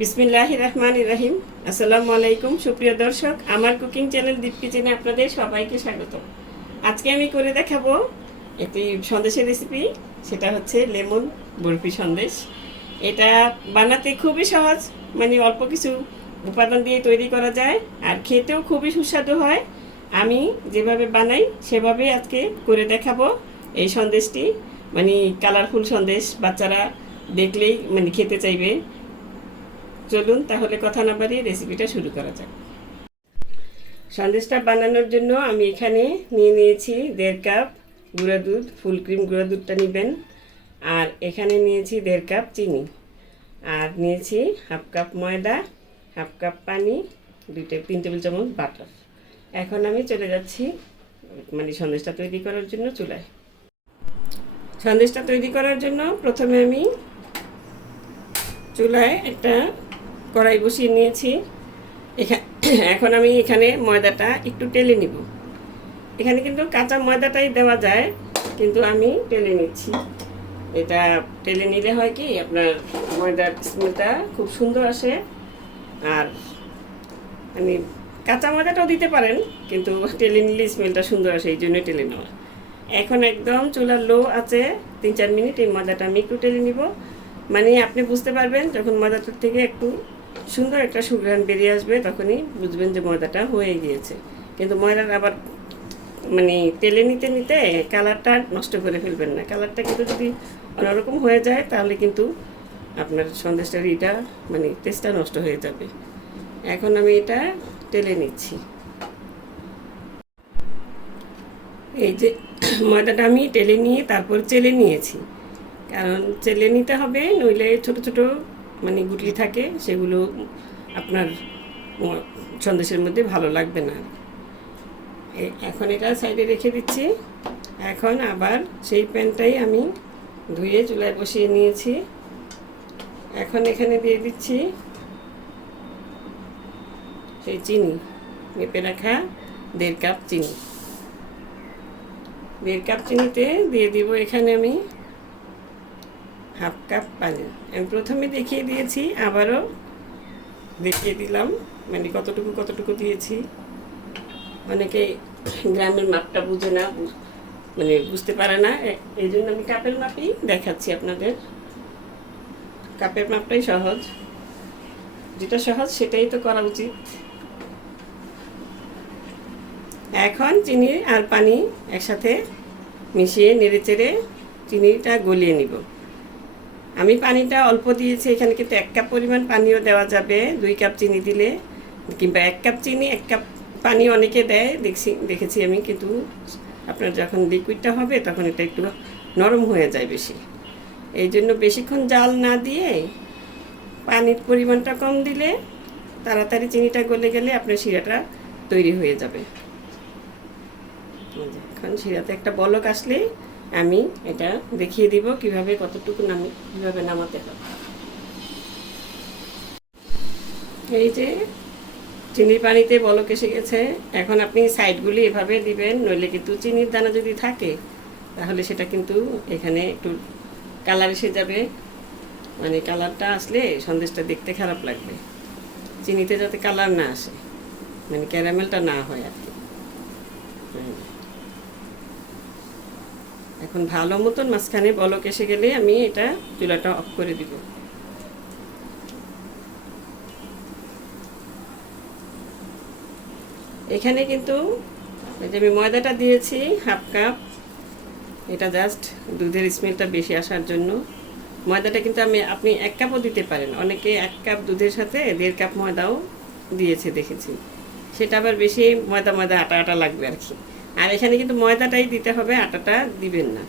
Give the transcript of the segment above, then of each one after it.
বিসমিল্লাহির রহমানির রহিম। আসসালামু আলাইকুম সুপ্রিয় দর্শক, আমার কুকিং চ্যানেল দীপ কিচেনে আপনাদের সবাইকে স্বাগত। আজকে আমি করে দেখাবো একটি সন্দেশের রেসিপি। সেটা হচ্ছে লেমন বরফি সন্দেশ। এটা বানাতে খুবই সহজ, মানে অল্প কিছু উপাদান দিয়ে তৈরি করা যায়, আর খেতেও খুবই সুস্বাদু হয়। আমি যেভাবে বানাই সেভাবে আজকে করে দেখাবো এই সন্দেশটি। মানে কালারফুল সন্দেশ, বাচ্চারা দেখলেই মানে খেতে চাইবে। চলুন তাহলে কথা না বাড়িয়ে রেসিপিটা শুরু করা যাক। সন্দেশটা বানানোর জন্য আমি এখানে নিয়ে নিয়েছি 1.5 কাপ গুঁড়া দুধ, ফুল ক্রিম গুঁড়া দুধটা নেবেন। আর এখানে নিয়েছি 1.5 কাপ চিনি, আর নিয়েছি 1/2 কাপ ময়দা, 1/2 কাপ পানি, 3 টেবিল চামচ বাটার। এখন আমি চলে যাচ্ছি মানে সন্দেশটা তৈরি করার জন্য চুলায়। সন্দেশটা তৈরি করার জন্য প্রথমে আমি চুলায় একটা কড়াই বসিয়ে নিয়েছি। এখন আমি এখানে ময়দাটা একটু টেলে নিব। এখানে কিন্তু কাঁচা ময়দাটাই দেওয়া যায়, কিন্তু আমি টেলে নিচ্ছি। এটা টেলে নিলে হয় কি, আপনার ময়দার স্মেলটা খুব সুন্দর আসে। আর মানে কাঁচা ময়দাটাও দিতে পারেন, কিন্তু টেলে নিলে স্মেলটা সুন্দর আসে, এই জন্য টেলে নেওয়া। এখন একদম চুলার লো আছে 3-4 মিনিট এই ময়দাটা আমি একটু টেলে নিব। মানে আপনি বুঝতে পারবেন যখন ময়দাটার থেকে একটু সুন্দর একটা সুঘ্রাণ বেরিয়ে আসবে, তখনই বুঝবেন যে ময়দাটা হয়ে গিয়েছে। কিন্তু ময়দাটা আবার মানে তেলে নিতে নিতে কালারটা নষ্ট করে ফেলবেন না। কালারটা কিন্তু যদি অন্যরকম হয়ে যায় তাহলে কিন্তু আপনার সন্দেশটার এটা মানে টেস্টটা নষ্ট হয়ে যাবে। এখন আমি এটা টেলে নিচ্ছি। এই যে ময়দাটা আমি টেলে নিয়ে তারপর চেলে নিয়েছি, কারণ চেলে নিতে হবে, নইলে ছোট ছোট মানে গুটলি থাকে, সেগুলো আপনার সন্দেশের মধ্যে ভালো লাগবে না। এখন এটা সাইডে রেখে দিচ্ছি। এখন আবার সেই প্যানটাই আমি ধুয়ে চুলায় বসিয়ে নিয়েছি। এখন এখানে দিয়ে দিচ্ছি সেই চিনি, মেপে রাখা 1.5 কাপ চিনি। 1.5 কাপ চিনিতে দিয়ে দিব এখানে আমি 1/2 কাপ পানি। আমি প্রথমে দেখিয়ে দিয়েছি, আবারও দেখিয়ে দিলাম মানে কতটুকু দিয়েছি। অনেকে গ্রামের মাপটা বুঝে না, মানে বুঝতে পারে না, এই জন্য আমি কাপের মাপই দেখাচ্ছি আপনাদের। কাপের মাপটাই সহজ, যেটা সহজ সেটাই তো করা উচিত। এখন চিনি আর পানি একসাথে মিশিয়ে নেড়েচেড়ে চিনিটা গলিয়ে নিব। আমি পানিটা অল্প দিয়েছি এখানে, কিন্তু 1 কাপ পরিমাণ পানিও দেওয়া যাবে 2 কাপ চিনি দিলে, কিংবা 1 কাপ চিনি 1 কাপ পানি অনেকে দেয়, দেখেছি আমি। কিন্তু আপনার যখন লিকুইডটা হবে তখন এটা একটু নরম হয়ে যায় বেশি, এই জন্য বেশিক্ষণ জাল না দিয়ে পানির পরিমাণটা কম দিলে তাড়াতাড়ি চিনিটা গলে গেলে আপনার শিরাটা তৈরি হয়ে যাবে। এখন শিরাতে একটা বলক আসলে আমি এটা দেখিয়ে দিব কিভাবে কতটুকু কিভাবে নামাতে হবে। এই যে চিনির পানিতে বলক এসে গেছে। এখন আপনি সাইডগুলি এভাবে দিবেন, নইলে কিন্তু চিনির দানা যদি থাকে তাহলে সেটা কিন্তু এখানে একটু কালার এসে যাবে। মানে কালারটা আসলে সন্দেশটা দেখতে খারাপ লাগবে। চিনিতে যাতে কালার না আসে, মানে ক্যারামেলটা না হয় আর কি। এখন ভালো মতন মাঝখানে বলক এসে গেলে আমি এটা চুলাটা অফ করে দিব। এখানে কিন্তু আমি ময়দাটা দিয়েছি 1/2 কাপ, এটা জাস্ট দুধের স্মেলটা বেশি আসার জন্য। ময়দাটা কিন্তু আপনি 1 কাপও দিতে পারেন, অনেকে 1 কাপ দুধের সাথে 1.5 কাপ ময়দাও দিয়েছে দেখেছি, সেটা আবার বেশি ময়দা আটা আটা লাগবে আর কি। আর এখানে কিন্তু ময়দাটাই দিতে হবে, আটাটা দিবেন না।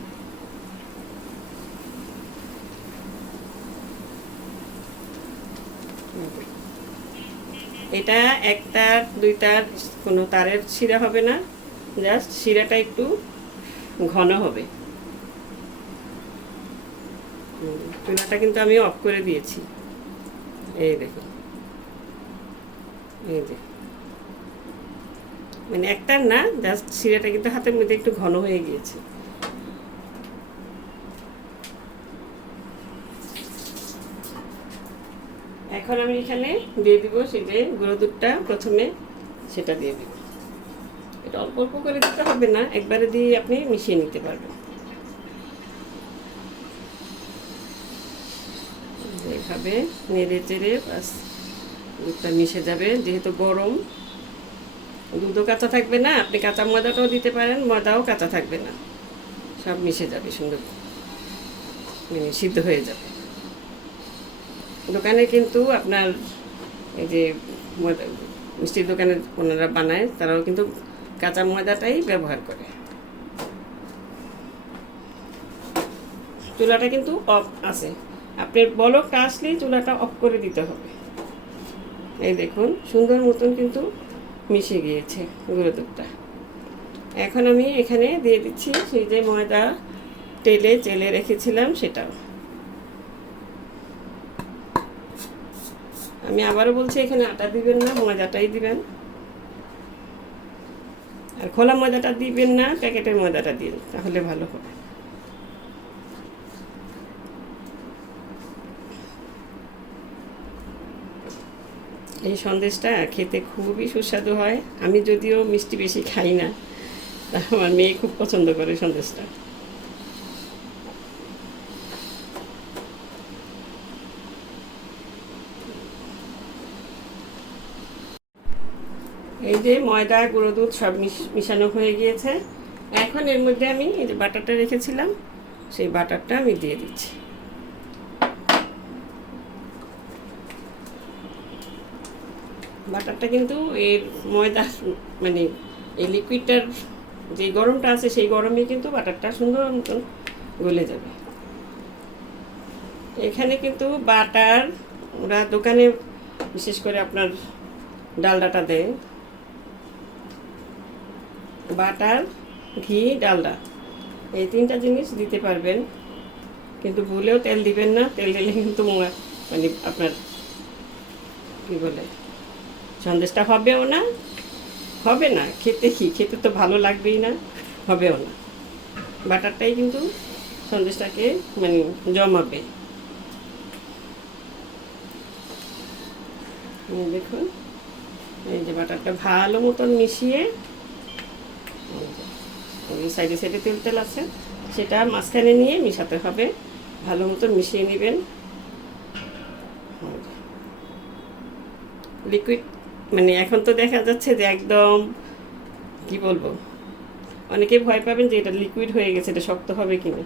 এটা 1 তার 2 তার কোনো তারের শিরা হবে না, জাস্ট শিরাটা একটু ঘন হবে। চুলাটা কিন্তু আমি অফ করে দিয়েছি, এই দেখুন, এই যে মানে একটার না, জাস্ট শিরাটা কিন্তু হাতের মধ্যে একটু ঘন হয়ে গিয়েছে। এখন আমি এখানে দিয়ে দিব সেই যে গুঁড়ো দুধটা, প্রথমে সেটা দিয়ে দিব। এটা অল্প অল্প করে দিতে হবে না, একবারে দিয়ে আপনি মিশিয়ে নিতে পারবেন। এইভাবে নেড়ে চেড়ে বাস দুধটা মিশে যাবে। যেহেতু গরম, দুধও কাঁচা থাকবে না, আপনি কাঁচা ময়দাটাও দিতে পারেন, ময়দাও কাঁচা থাকবে না, সব মিশে যাবে সুন্দর, মানে সিদ্ধ হয়ে যাবে। দোকানে কিন্তু আপনার এই যে মিষ্টির দোকানে ওনারা বানায়, তারাও কিন্তু কাঁচা ময়দাটাই ব্যবহার করে। চুলাটা কিন্তু অফ আছে, আপনার বলকটা আসলেই চুলাটা অফ করে দিতে হবে। এই দেখুন সুন্দর মতন কিন্তু মিশে গিয়েছে গুঁড়ো দুধটা। এখন আমি এখানে দিয়ে দিচ্ছি সেই যে ময়দা চেলে রেখেছিলাম সেটাও। আমি আবারও বলছি, এখানে আটা দিবেন না, ময়দাটাই দিবেন। আর খোলা ময়দাটা দিবেন না, প্যাকেটের ময়দাটা দিন, তাহলে ভালো হবে। এই সন্দেশটা খেতে খুবই সুস্বাদু হয়। আমি যদিও মিষ্টি বেশি খাই না, আমার মেয়ে খুব পছন্দ করে সন্দেশটা। এই যে ময়দা গুঁড়ো দুধ সব মিশানো হয়ে গিয়েছে। এখন এর মধ্যে আমি এই যে বাটারটা রেখেছিলাম, সেই বাটারটা আমি দিয়ে দিচ্ছি। বাটারটা কিন্তু এর ময়দা মানে এই লিকুইডটার যে গরমটা আছে, সেই গরমে কিন্তু বাটারটা সুন্দর মতন গলে যাবে। এখানে কিন্তু বাটার ওরা দোকানে বিশেষ করে আপনার ডালডাটা দেয়, বাটার, ঘি, ডালডা, এই তিনটা জিনিস দিতে পারবেন। কিন্তু ভুলেও তেল দিবেন না, তেল দিলে কিন্তু মানে আপনার কী বলে সন্দেশটা হবেও না, হবে না খেতে তো ভালো লাগবেই না, হবেও না। বাটারটাই কিন্তু সন্দেশটাকে মানে জমাবে। দেখুন এই যে বাটারটা ভালো মতন মিশিয়ে, সাইডে সাইডে তেল তেল আছে, সেটা মাঝখানে নিয়ে মিশাতে হবে, ভালো মতন মিশিয়ে নেবেন। লিকুইড মানে এখন তো দেখা যাচ্ছে যে একদম কি বলবো, অনেকে ভয় পাবেন যে এটা লিকুইড হয়ে গেছে, এটা শক্ত হবে কিনা।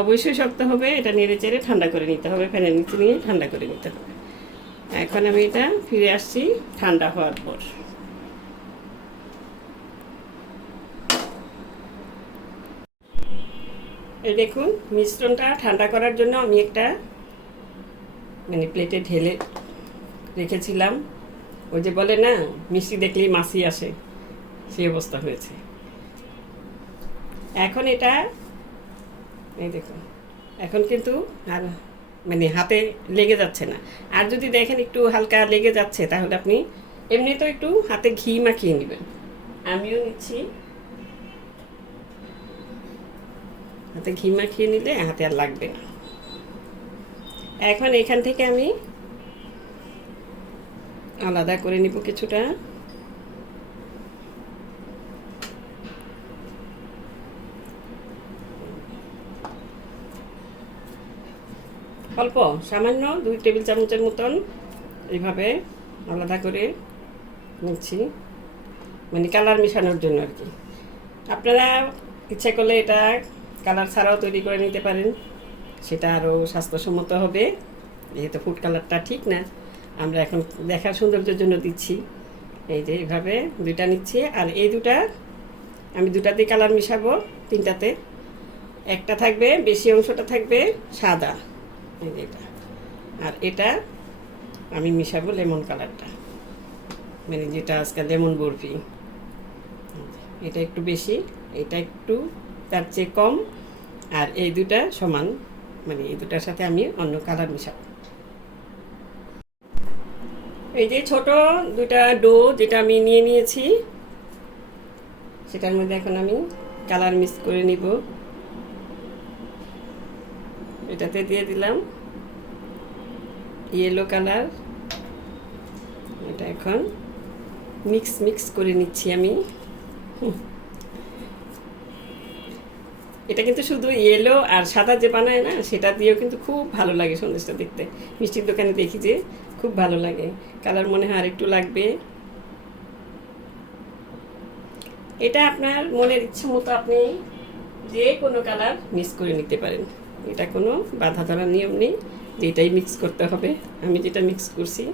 অবশ্যই শক্ত হবে, এটা নেড়ে চেড়ে ঠান্ডা করে নিতে হবে, ফ্যানের নিচে নিয়ে ঠান্ডা করে নিতে হবে। এখন আমি এটা ফিরে আসছি ঠান্ডা হওয়ার পর। এই দেখুন মিশ্রণটা ঠান্ডা করার জন্য আমি একটা মানে প্লেটে ঢেলে রেখেছিলাম। ওই যে বলে না মিষ্টি দেখলেই মাছি আসে, সেই অবস্থা হয়েছে। এখন এটা এই দেখুন, এখন কিন্তু আর মানে হাতে লেগে যাচ্ছে না। আর যদি দেখেন একটু হালকা লেগে যাচ্ছে, তাহলে আপনি এমনি তো একটু হাতে ঘি মাখিয়ে নেবেন। আমিও নিচ্ছি, হাতে ঘি মাখিয়ে নিলে হাতে আর লাগবে না। এখন এখান থেকে আমি আলাদা করে নিব কিছুটা। অল্প সামান্য 2 টেবিল চামচের মতন এইভাবে আলাদা করে নিচ্ছি, মানে কালার মেশানোর জন্য আর কি। আপনারা ইচ্ছা করলে এটা কালার ছাড়াও তৈরি করে নিতে পারেন, সেটা আরও স্বাস্থ্যসম্মত হবে। যেহেতু ফুড কালারটা ঠিক না, আমরা এখন দেখার সৌন্দর্যের জন্য দিচ্ছি। এই যে এইভাবে দুইটা নিচ্ছি, আর এই দুটা আমি দুটাতেই কালার মিশাবো, তিনটাতে। একটা থাকবে, বেশি অংশটা থাকবে সাদা, এই যে এটা, আর এটা আমি মিশাবো লেমন কালারটা, মানে যেটা আজকাল লেমন বরফি। এটা একটু বেশি, এটা একটু তার চেয়ে কম, আর এই দুটা সমান, মানে এই দুটার সাথে আমি অন্য কালার মিশাবো। এই যে ছোট দুটা ডো যেটা আমি নিয়ে নিয়েছি, সেটার মধ্যে এখন আমি কালার মিক্স করে নিব। এটাতে দিয়ে দিলাম ইয়েলো কালার, এটা এখন মিক্স করে নিচ্ছি আমি। এটা কিন্তু শুধু ইয়েলো আর সাদা যে বানায় না, সেটা দিয়েও কিন্তু খুব ভালো লাগে সন্দেশটা দেখতে। মিষ্টির দোকানে দেখি যে খুব ভালো লাগে। কালার মনে হয় আর একটু লাগবে। এটা আপনার মনের ইচ্ছে মতো আপনি যে কোনো কালার মিক্স করে নিতে পারেন। এটা কোনো বাধা ধরার নিয়ম নেই যে এটাই মিক্স করতে হবে। আমি যেটা মিক্স করছি,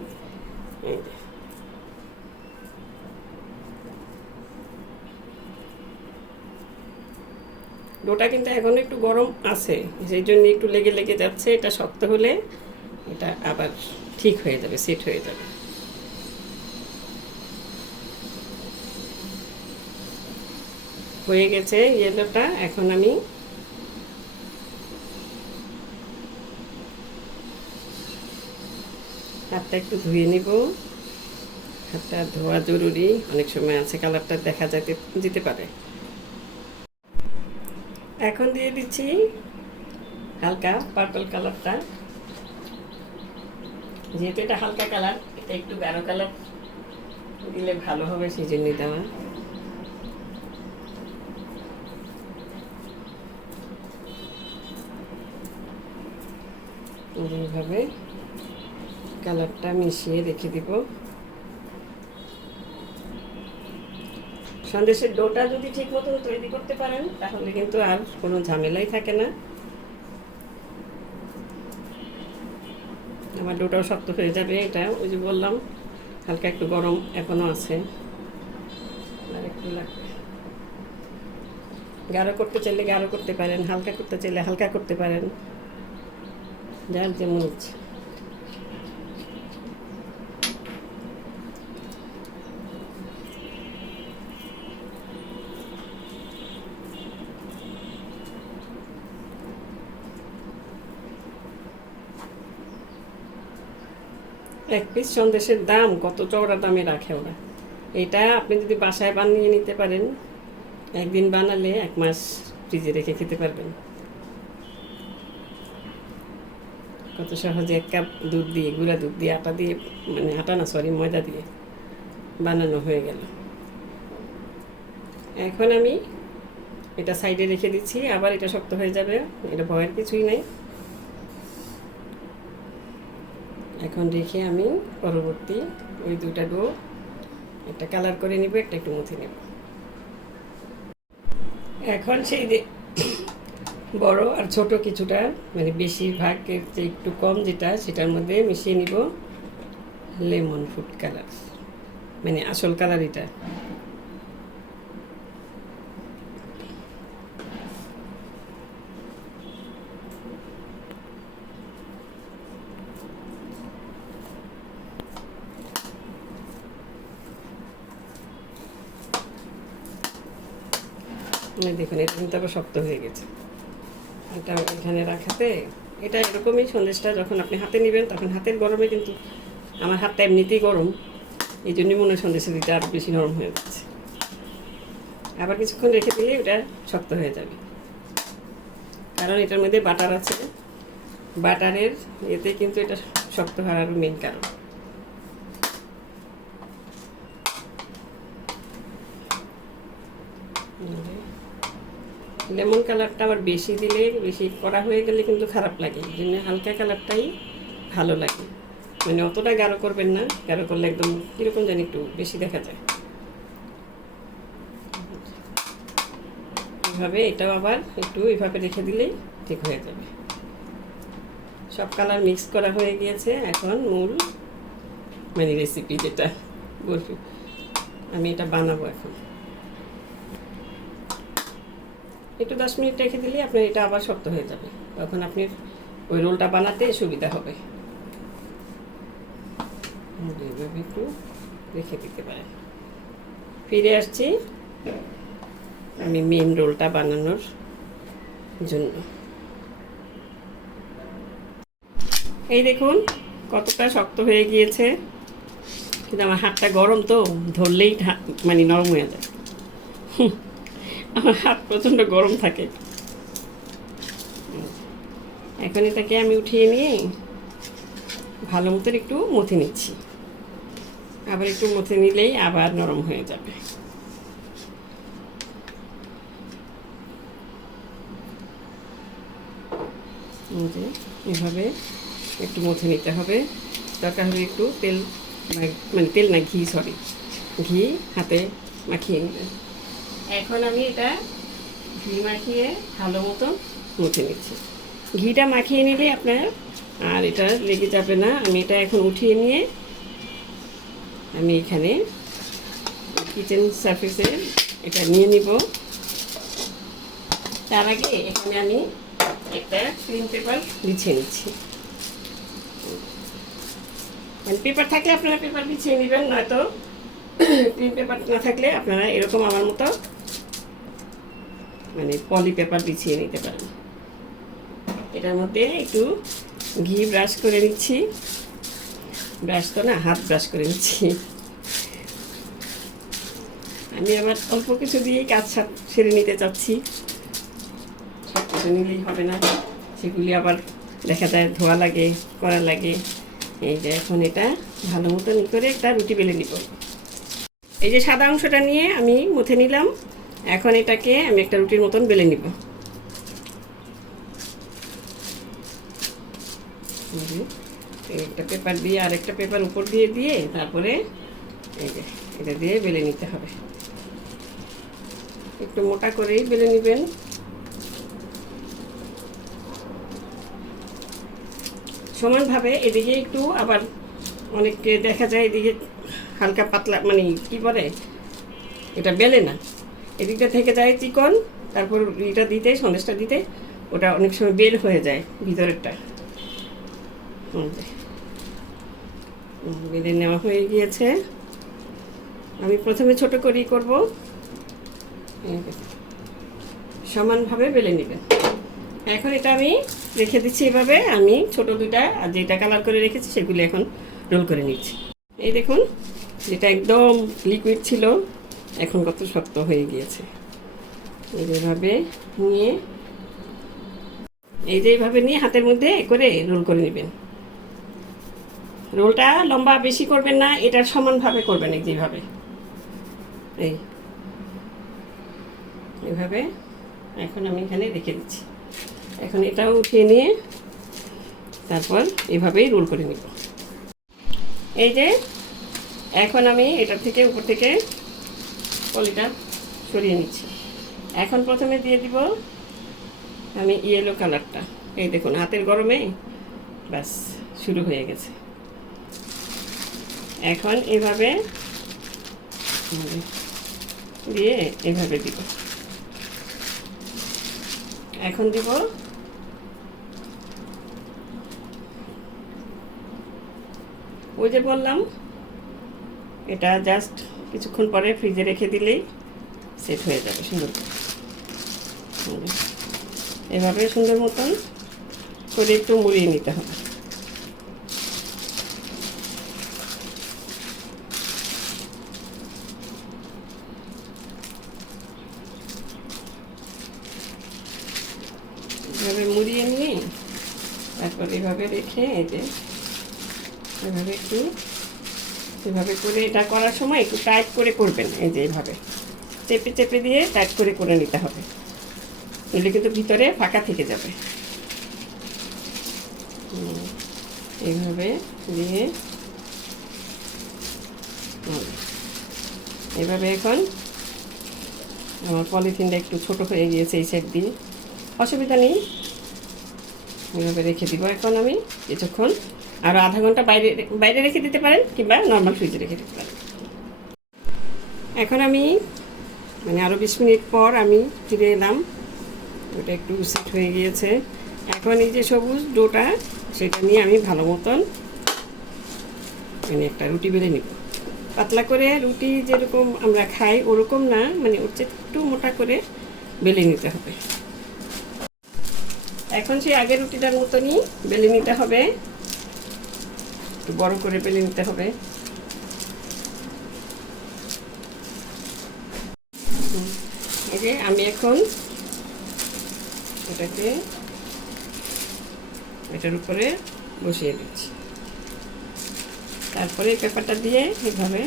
ডোটা কিন্তু এখন একটু গরম আছে, সেই জন্য একটু লেগে লেগে যাচ্ছে। এটা শক্ত হলে এটা আবার ঠিক হয়ে যাবে, সেট হয়ে যাবে। হয়ে গেছে ইয়েলোটা। এখন আমি হাতটা একটু ধুয়ে নিব। হাতটা ধোয়া জরুরি, অনেক সময় আছে কালারটা দেখা যেতে পারে। এখন দিয়ে দিচ্ছি হালকা পার্পল কালারটা। যেহেতু এটা হালকা কালার, এটা একটু গাঢ় কালার দিলে ভালো হবে, সেই জন্যই দেওয়া। এইভাবে কালারটা মিশিয়ে রেখে দিব। সন্দেশের ডোটা যদি ঠিক মতন তৈরি করতে পারেন, তাহলে কিন্তু আর কোনো ঝামেলাই থাকে না। আমার ডোটাও শক্ত হয়ে যাবে। এটা ওই যে বললাম হালকা একটু গরম এখনো আছে, আর একটু লাগবে। গাঢ় করতে চাইলে গাঢ় করতে পারেন, হালকা করতে চাইলে হালকা করতে পারেন, যার যেমন ইচ্ছে। এক পিস সন্দেশের দাম কত চওড়া দামে রাখে ওরা। এটা আপনি যদি বাসায় বানিয়ে নিতে পারেন, একদিন বানালে 1 মাস ফ্রিজে রেখে খেতে পারবেন। কত সহজে 1 কাপ দুধ দিয়ে, গুঁড়া দুধ দিয়ে, আটা দিয়ে, মানে আটা না সরি ময়দা দিয়ে বানানো হয়ে গেল। এখন আমি এটা সাইডে রেখে দিচ্ছি। আবার এটা শক্ত হয়ে যাবে, এটা ভয়ের কিছুই নেই। এখন রেখে আমি পরবর্তী ওই দুটা ডো একটা কালার করে নিব, একটা একটু মুছে নেব। এখন সেই যে বড় আর ছোট কিছুটা, মানে বেশিরভাগের যে একটু কম যেটা, সেটার মধ্যে মিশিয়ে নিব লেমন ফুড কালার, মানে আসল কালার এটা। দেখুন এটা কিন্তু আবার শক্ত হয়ে গেছে। এটা এখানে রাখাতে এটা এরকমই সন্দেশটা যখন আপনি হাতে নেবেন, তখন হাতের গরমে কিন্তু, আমার হাতটা এমনিতেই গরম, এই জন্যই মনে হয় সন্দেশের দিকটা আরও বেশি নরম হয়ে যাচ্ছে। আবার কিছুক্ষণ রেখে দিলে এটা শক্ত হয়ে যাবে, কারণ এটার মধ্যে বাটার আছে। বাটারের এতে কিন্তু এটা শক্ত হওয়ার আরও মেন কারণ। লেমন কালারটা আবার বেশি দিলে, বেশি কড়া হয়ে গেলে কিন্তু খারাপ লাগে, এই জন্য হালকা কালারটাই ভালো লাগে। মানে অতটা গাঢ় করবেন না, গাঢ় করলে একদম কীরকম জানি একটু বেশি দেখা যায়। এইভাবে এটাও আবার একটু এইভাবে রেখে দিলেই ঠিক হয়ে যাবে। সব কালার মিক্স করা হয়ে গিয়েছে। এখন মূল মানে রেসিপি যেটা বলছি, আমি এটা বানাবো। এখন একটু 10 মিনিট রেখে দিলে আপনার এটা আবার শক্ত হয়ে যাবে, তখন আপনি ওই রোলটা বানাতে সুবিধা হবে। এইভাবে একটু রেখে দিতে পারেন। ফিরে আসছি আমি মেন রোলটা বানানোর জন্য। এই দেখুন কতটা শক্ত হয়ে গিয়েছে, কিন্তু আমার হাতটা গরম তো, ধরলেই মানে নরম হয়ে যায়। আমার হাত প্রচণ্ড গরম থাকে। এখন এটাকে আমি উঠিয়ে নিয়ে ভালো মতো একটু মুছে নিচ্ছি। আবার একটু মথে নিলেই আবার নরম হয়ে যাবে। এভাবে একটু মথে নিতে হবে। দরকার হলে একটু তেল, মানে তেল না, ঘি, সরি, ঘি হাতে মাখিয়ে নেবেন। এখন আমি এটা ঘি মাখিয়ে ভালো মতো মুছে নিচ্ছি। ঘিটা মাখিয়ে নিলে আপনার আর এটা লেগে যাবে না। আমি এটা এখন উঠিয়ে নিয়ে আমি এখানে কিচেন সার্ফেসে এটা নিয়ে নিব। তার আগে এখানে আমি একটা ক্রিম পেপার বিছিয়ে নিচ্ছি। পেপার থাকলে আপনারা পেপার বিছিয়ে নেবেন, নয়তো ক্রিম পেপার না থাকলে আপনারা এরকম আমার মতো মানে পলি পেপার বিছিয়ে নিতে পারেন। এটার মধ্যে একটু ঘি ব্রাশ করে নিচ্ছি, ব্রাশ তো না, হাত ব্রাশ করে নিচ্ছি। আমি আবার অল্প কিছু দিয়েই কাজ সেরে নিতে চাচ্ছি, সব কিছু নিলেই হবে না, সেগুলি আবার দেখা যায় ধোয়া লাগে, করা লাগে। এই যে এখন এটা ভালো মতন করে একটা রুটি বেলে নিব। এই যে সাদা অংশটা নিয়ে আমি মুথে নিলাম। এখন এটাকে আমি একটা রুটির মতন বেলে নিব। একটা পেপার দিয়ে আরেকটা পেপার উপর দিয়ে দিয়ে তারপরে এই যে এটা দিয়ে বেলে নিতে হবে। একটু মোটা করেই বেলে নেবেন। সমানভাবে এদিকে একটু, আবার অনেককে দেখা যায় এদিকে হালকা পাতলা, মানে কি বলে, এটা বেলে না, এদিকটা থেকে যায় চিকন, তারপর এটা দিতে, সন্দেশটা দিতে ওটা অনেক সময় বের হয়ে যায় ভিতরেরটা। বেলে নেওয়া হয়ে গিয়েছে। আমি প্রথমে ছোট করেই করব, সমানভাবে বেলে নেবেন। এখন এটা আমি রেখে দিচ্ছি এভাবে। আমি ছোট দুইটা আর যেটা কালার করে রেখেছি সেগুলি এখন রোল করে নিচ্ছি। এই দেখুন, যেটা একদম লিকুইড ছিল এখন কত শক্ত হয়ে গিয়েছে। এইভাবে নিয়ে, এই যে এইভাবে নিয়ে হাতের মধ্যে করে রোল করে নেবেন। রোলটা লম্বা বেশি করবেন না, এটা সমানভাবে করবেন। এই যেভাবে, এইভাবে এখন আমি এখানে রেখে দিচ্ছি। এখন এটাও উঠিয়ে নিয়ে তারপর এভাবেই রোল করে নিব। এই যে এখন আমি এটা থেকে উপর থেকে পলিটা সরিয়ে নিচ্ছি। এখন প্রথমে দিয়ে দিব আমি ইয়েলো কালারটা। এই দেখুন, হাতের গরমে ব্যাস শুরু হয়ে গেছে। এখন এভাবে দিয়ে এভাবে দিব। এখন দিব ওই যে বললাম, এটা জাস্ট কিছুক্ষণ পরে ফ্রিজে রেখে দিলেই সেট হয়ে যাবে সুন্দর। এভাবে সুন্দর মতন করে একটু মুড়িয়ে নিতে হবে। এভাবে মুড়িয়ে নিয়ে তারপর এভাবে রেখে, এই যে এভাবে একটু এভাবে করে, এটা করার সময় একটু টাইট করে করবেন। এই যে এইভাবে চেপে চেপে দিয়ে টাইট করে করে নিতে হবে, নইলে কিন্তু ভিতরে ফাঁকা থেকে যাবে। এইভাবে দিয়ে এভাবে, এখন আমার পলিথিনটা একটু ছোট হয়ে গিয়েছে এই সাইড দিয়ে, অসুবিধা নেই, এভাবে রেখে দিব। এখন আমি কিছুক্ষণ আরও আধা ঘন্টা বাইরে বাইরে রেখে দিতে পারেন, কিংবা নর্মাল ফ্রিজে রেখে দিতে পারেন। এখন আমি মানে আরও 20 মিনিট পর আমি ফিরে এলাম। ওটা একটু সেট হয়ে গিয়েছে। এখন এই যে সবুজ ডোটা, সেটা নিয়ে আমি ভালো মতন মানে একটা রুটি বেলে নিব। পাতলা করে রুটি যেরকম আমরা খাই ওরকম না, মানে ওর চেয়ে একটু মোটা করে বেলে নিতে হবে। এখন সেই আগের রুটিটার মতনই বেলে নিতে হবে, একটু বড় করে বেলে নিতে হবে। এই যে আমি এখন এটাকে এটার উপরে বসিয়ে দিচ্ছি। তারপরে এই পেপারটা দিয়ে এইভাবে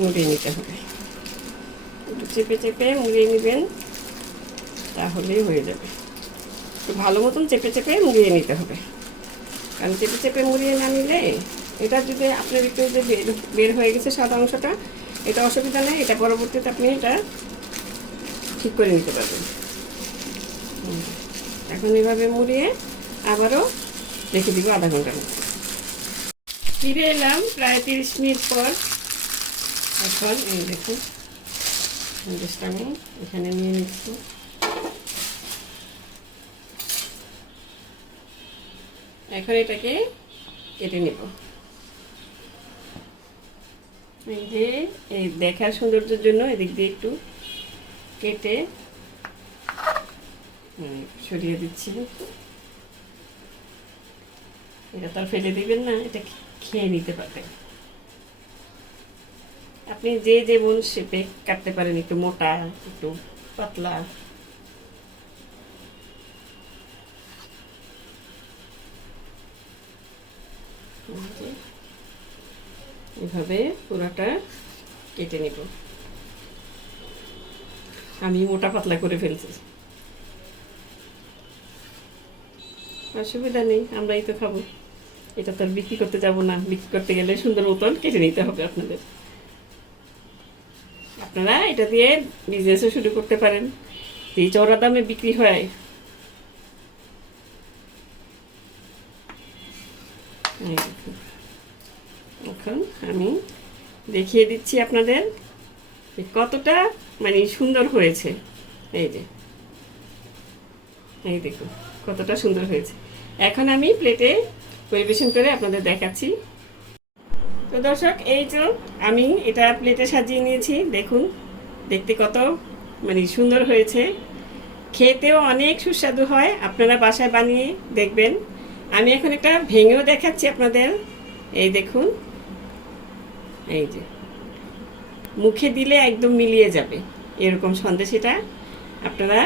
মুড়িয়ে নিতে হবে। একটু চেপে চেপে মুড়িয়ে নেবেন, তাহলেই হয়ে যাবে। একটু ভালো মতন চেপে চেপে মুড়িয়ে নিতে হবে, কারণ চেপে চেপে মুড়িয়ে না নিলে এটা যদি আপনার একটু যে বের হয়ে গেছে সাদা অংশটা, এটা অসুবিধা নেই, এটা পরবর্তীতে আপনি এটা ঠিক করে নিতে পারবেন। এখন এভাবে মুড়িয়ে আবারও রেখে দিব আধা ঘন্টার মতো। ফিরে এলাম প্রায় 30 মিনিট পর। এখন এই দেখুন সন্দেশটা আমি এখানে নিয়ে নিচ্ছি। এখন এটাকে কেটে নেব। এই যে এই দেখার সৌন্দর্যের জন্য এদিক দিয়ে একটু কেটে সরিয়ে দিচ্ছি। এটা তো আর ফেলে দিবেন না, এটা খেয়ে নিতে পারবেন। আপনি যে যেমন শেপে কাটতে পারেন, একটু মোটা একটু পাতলা। এভাবে পুরাটা কেটে নিব। আমি মোটা পাতলা করে ফেলছি, অসুবিধা নেই, আমরাই তো খাবো। এটা তো আর বিক্রি করতে যাব না, বিক্রি করতে গেলে সুন্দর মতন কেটে নিতে হবে আপনাদের। আপনারা এটা দিয়ে বিজনেসও শুরু করতে পারেন, যে চড়া দামে বিক্রি হয়। এখন আমি দেখিয়ে দিচ্ছি আপনাদের কতটা মানে সুন্দর হয়েছে। এই যে এই দেখুন কতটা সুন্দর হয়েছে। এখন আমি প্লেটে পরিবেশন করে আপনাদের দেখাচ্ছি। তো দর্শক, এই তো আমি এটা প্লেটে সাজিয়ে নিয়েছি। দেখুন দেখতে কত মানে সুন্দর হয়েছে, খেতেও অনেক সুস্বাদু হয়। আপনারা বাসায় বানিয়ে দেখবেন। আমি এখন একটা ভেঙেও দেখাচ্ছি আপনাদের। এই দেখুন, এই যে মুখে দিলে একদম মিলিয়ে যাবে এরকম সন্দেশ। এটা আপনারা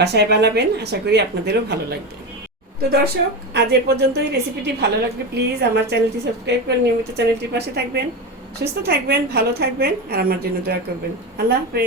বাসায় বানাবেন, আশা করি আপনাদেরও ভালো লাগবে। তো দর্শক, আজ এ পর্যন্তই। রেসিপিটি ভালো লাগবে প্লিজ আমার চ্যানেলটি সাবস্ক্রাইব করে নিয়মিত চ্যানেলটির পাশে থাকবেন। সুস্থ থাকবেন, ভালো থাকবেন, আর আমার জন্য দোয়া করবেন। আল্লাহ হাফেজ।